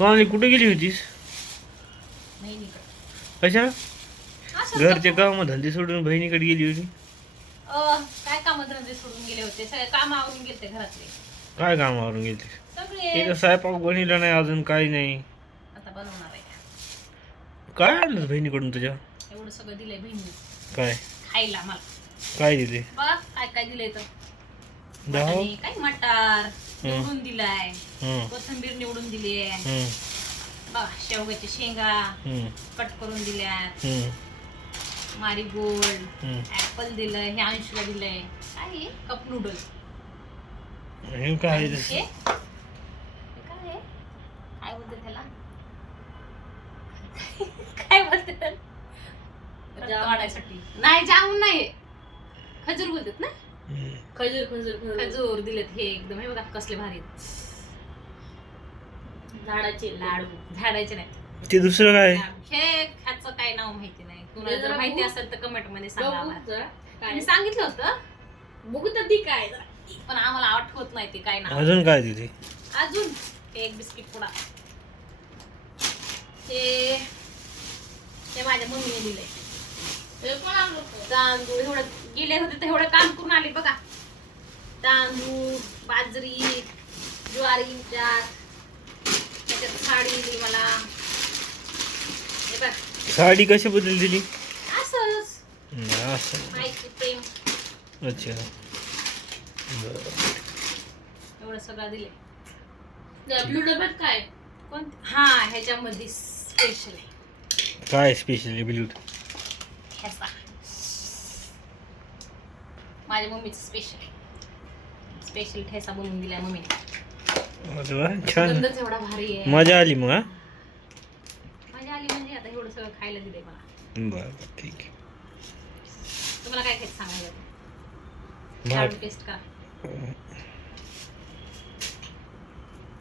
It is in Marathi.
सोनाली कुठे गेली होतीस? कशा घरचे काम धंदे सोडून बहिणीकडे गेली होती? काय काम धंदे सोडून गेले होते? सगळे काम आवरून गेले घरातले. काय कामावरून गेली स्वयंपाक बनवला नाही अजून काही नाही. आता बनवणार आहे. काय आणलं बहिणीकडून तुझ्या? एवढं सगळं दिलंय बहिणी काय? खायला मला काय दिले बघा काय काय दिलंय तर? काय मटार. निवडून दिलाय. कोथिंबीर निवडून दिली आहे. हं, बघा शेवग्याच्या शेंगा कट करून दिल्यात. हं, मारीगोल्ड हं. ऍपल दिलंय हे अंशूला दिलंय. काय? Cup noodle. हे काय काय आहे? काय बोलते त्याला? काय बोलते त्याला? वाढायसाठी नाही जाऊन नाही. खजूर बोलतात ना? खजूर खजूर खजूर. दिलेत हे एकदम. हे बघा कसले भारी. झाडाचे लाडू. झाडाचे नाही ते दुसरं काय? हे ह्याचं काय नाव माहिती नाही. तुला जर माहिती असेल तर कमेंटमध्ये सांगा आम्हाला. मी सांगितलं होतं. बघू तर ती काय पण आम्हाला आठवत नाही ते काय नाव. अजून काय दिले? अजून एक बिस्किट पुडा. हे हे माझ्या मम्मीने दिले पण आणलं तांदूळ एवढं गेले होते तर एवढं काम करून आले बघा. तांदूळ बाजरी ज्वारी त्यात त्याच्यात साडी दिली मला. हे बघ. साडी कशाबद्दल दिली असंच. हं, असं. माहिती प्रेम. अच्छा. एवढं सगळं दिले ब्लू डब्यात काय? कोण हा ह्याच्यामध्ये स्पेशल आहे. काय स्पेशल ब्लूट ह्याचा माझ्या मम्मीचं स्पेशल स्पेशल ठेसा बनवून दिलाय मम्मीने. छान. एवढा भारी आहे. मजा आली मग मजा आली म्हणजे आता एवढं सगळं खायला दिलंय मला. बरं ठीक आहे. तुम्हाला काय खायचं सांगायचं भात. टेस्ट करा.